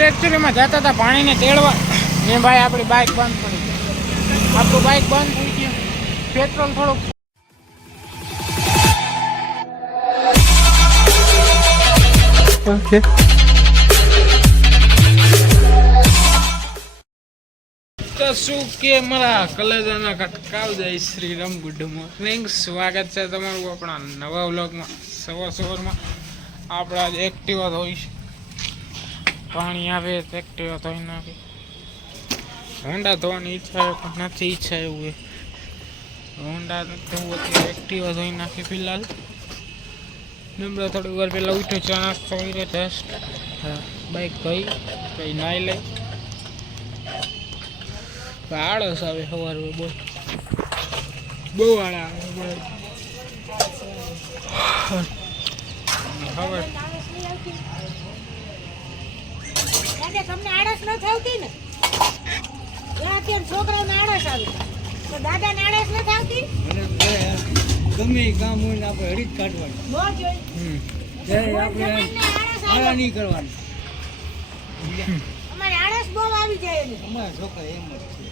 અત્યારે એકચ્યુઅલીમાં જતા હતા પાણીને તેડવા ને ભાઈ આપણી બાઇક બંધ પડી ગઈ. આપણું બાઇક બંધ થઈ ગયું. પેટ્રોલ થોડુંક ઓકે તો શું કે મારા કલેજાના કટકાવ જાય શ્રીરામ ગુડ મોર્નિંગ. સ્વાગત છે તમારું આપણા નવા વ્લોગમાં. સવારમાં આપણે આજ એક્ટિવા ધોઈશ. પાણી આવે તો એક્ટિવા ધોઈ નાખી. હોન્ડા ધોવાની ઈચ્છા પણ નથી ઈચ્છા એવું એ હોન્ડા ધોવું અત્યારે એક્ટિવા ધોઈ નાખી. ફિલહાલ નંબર થોડી વાર પહેલાં ઉઠ્યો, ચા નાસ્તો કર્યો જસ્ટ. બાઇક ધોઈ કંઈ નાઈ લઈ. આળસ આવે સવારે બહુ આળા આવે. હવે તમને આળસ ન થતી ને અત્યારે છોકરાઓને આળસ આવે તો દાદા ને આળસ ન થતી. ગમે કામ હોય ને આપણે હળી જ કાઢવાની, આળા નહીં કરવાની. અમારે આળસ બહુ આવી જાય ને અમારા છોકરા એમ જ છે.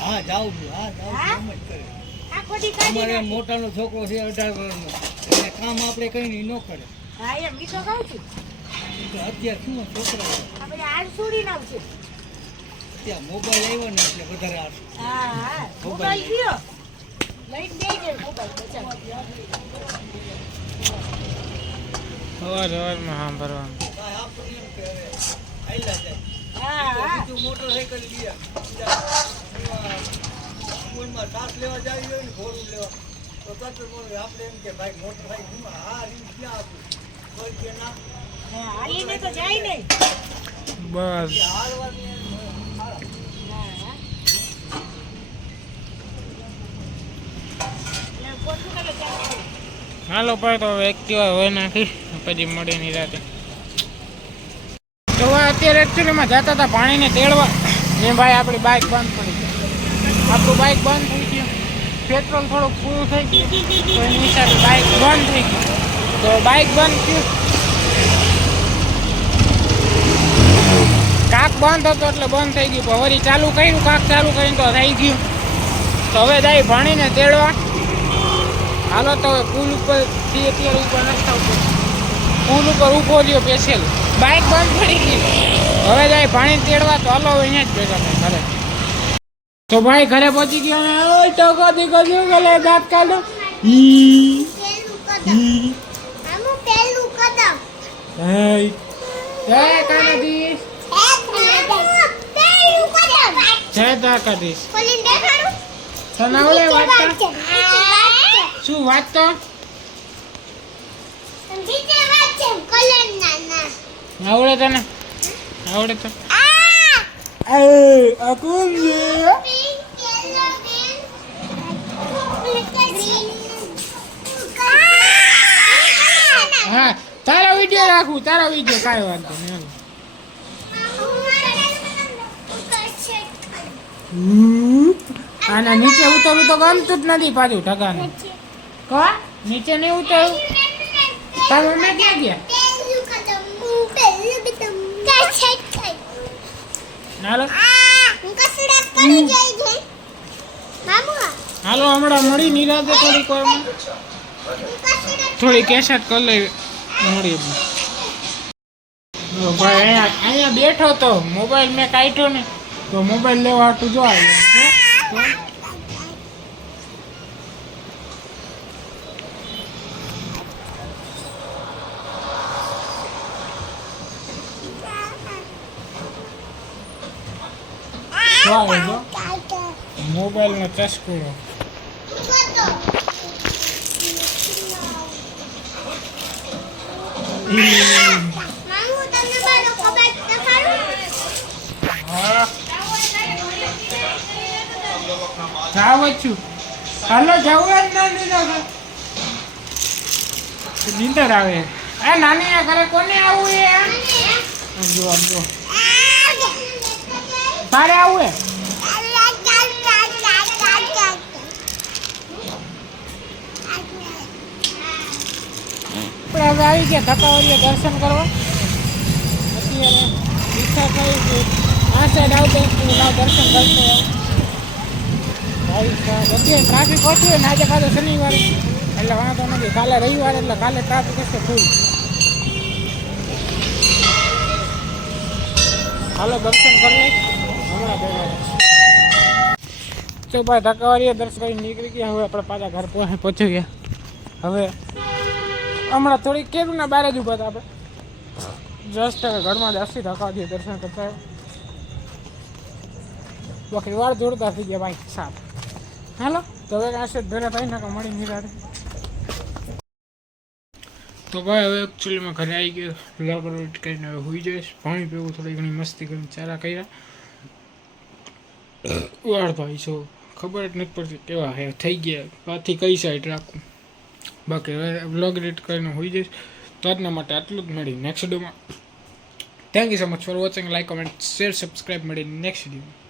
હા જાઉં છું, હા જાઉં છું એમ જ કરે. આખો દી કાઢી અમારે નાખે. મોટાનો છોકરો છે 18 વર્ષનો, એટલે કામ આપણે કઈ નહીં ન કરે. હા એમ ઈ તો કહું છું. તો અત્યારે શું છોકરા આપણે આળ છોડી નાખશે. ત્યાં મોબાઈલ આવ્યો ને એટલે વધારે આળસ. હા હા મોબાઈલ ગયો લઈને દઈ દે મોબાઈલ બચાવ. સવારમાં સાંભળવાનું. હા હા મોટરસાઇકલ સ્કૂલમાં સાસ લેવા જાય ને ઘોડું લેવા તો આપણે એમ કે ભાઈ મોટરસાઇકલ હા રીત ક્યાં આપું કોઈ કે ના હા હાલીને તો જાય નહીં. બસ હાલવાની હા હા લે કોઠું કરે ચાલ. હાલો ભાઈ તો એક્ટિવા હોય નાખી પછી મળે ની રાતે. તો અત્યારે એકચ્યુઅલીમાં જતા હતા પાણીને તેડવા ને ભાઈ આપણી બાઇક બંધ પડી ગઈ. આપણું બાઇક બંધ થઈ ગયું. પેટ્રોલ થોડુંક પૂરું થઈ ગયું તો એની હિસાબે બાઇક બંધ થઈ ગયું. તો બાઇક બંધ થયું. કાક બંધ હતો એટલે બંધ થઈ ગયું. પણ વળી ચાલુ કર્યું, કાક ચાલુ કરીને તો થઈ ગયું. તો હવે જાય પાણીને તેડવા. હાલો તો હવે પુલ ઉપરથી અત્યારે ઉપર નથી આવતું. પુલ ઉપર ઊભો રહ્યો પેશેલ. બાઇક બંધ પડી ગઈ. હવે જાય પાણી તેડવા. તો હાલો અહીંયા જ ભેગા થાય ઘરે. તો ભાઈ ઘરે પહોંચી ગયો ને ટકો દીકો શું ગલે દાંત કાઢો. જય કાનાધીશ, જય દ્વારકાધીશ. તને આવડે વાંચતા? શું વાંચતો? આવડે તને? આવડે તો આ કોણ છે? હા તારો વિડીયો રાખું, તારો વિડીયો કાંઈ વાંધો નહીં. આના નીચે ઉતરવું તો ગમતું જ નથી પાછું ઠગાનું. કો નીચે નહીં ઉતરવું. તારા મમ્મી ક્યાં ગયા? હાલો હાલો હમણાં મળી નિરાતે થોડીક વારમાં થોડી કેસેટ કરી લઈ મળી. ભાઈ અહીંયા બેઠો તો મોબાઈલ મેં કાઢ્યો ને તો મોબાઈલ લેવા હાટું જો આવ્યો મોબાઈલ નો ચસ્કુડો. જાવ છું. હાલો જવું જ નથી. નીંદર આવે. એ નાની ઘરે કોને આવું? જો તારે આવું? આપણે હવે આવી ગયા ધક્કાવાળીએ દર્શન કરવા. અત્યારે ઈચ્છા થઈ છે આ સાઈડ આવતો હું લાવ દર્શન કરતો ભાઈ બધી ટ્રાફિક ઓછી હોય ને આજે પાછો શનિવાર એટલે વાંધો નથી કાલે રવિવાર એટલે કાલે ટ્રાફિક હશે ફૂલ હાલો દર્શન કરી લઈ હમણાં ભેગા તો ભાઈ ધક્કાવાળીએ દર્શન કરી નીકળી ગયા હવે આપણે પાછા ઘર પહોંચી ગયા હવે હમણાં થોડીક કેવું ને બહાર જ ઉભા હતા આપણે જસ્ટ ઘરમાં જ હસી ધક્કાવાળીએ દર્શન કરતા બાકી વાર જોરદાર થઈ ગયા ભાઈ સાહેબ હાલો તો હવે કાંઈ ભેગા થાય ને મળી નિરાતે તો ભાઈ હવે એકચ્યુઅલીમાં ઘરે આવી ગયો બ્લોગ એડિટ કરીને હવે હોઈ જઈશ પાણી પીવું થોડી ઘણી મસ્તી કરીને ચારા કર્યા વાળ ભાઈ છો ખબર જ નથી પડતી કેવા હે થઈ ગયા પાછી કઈ સાઈડ રાખું બાકી હવે બ્લોગ એડિટ કરીને હોઈ જઈશ તો આજના માટે આટલું જ મળી નેક્સ્ટ વિડીયોમાં thank you so much for watching like comment share subscribe મળી નેક્સ્ટ વિડીયોમાં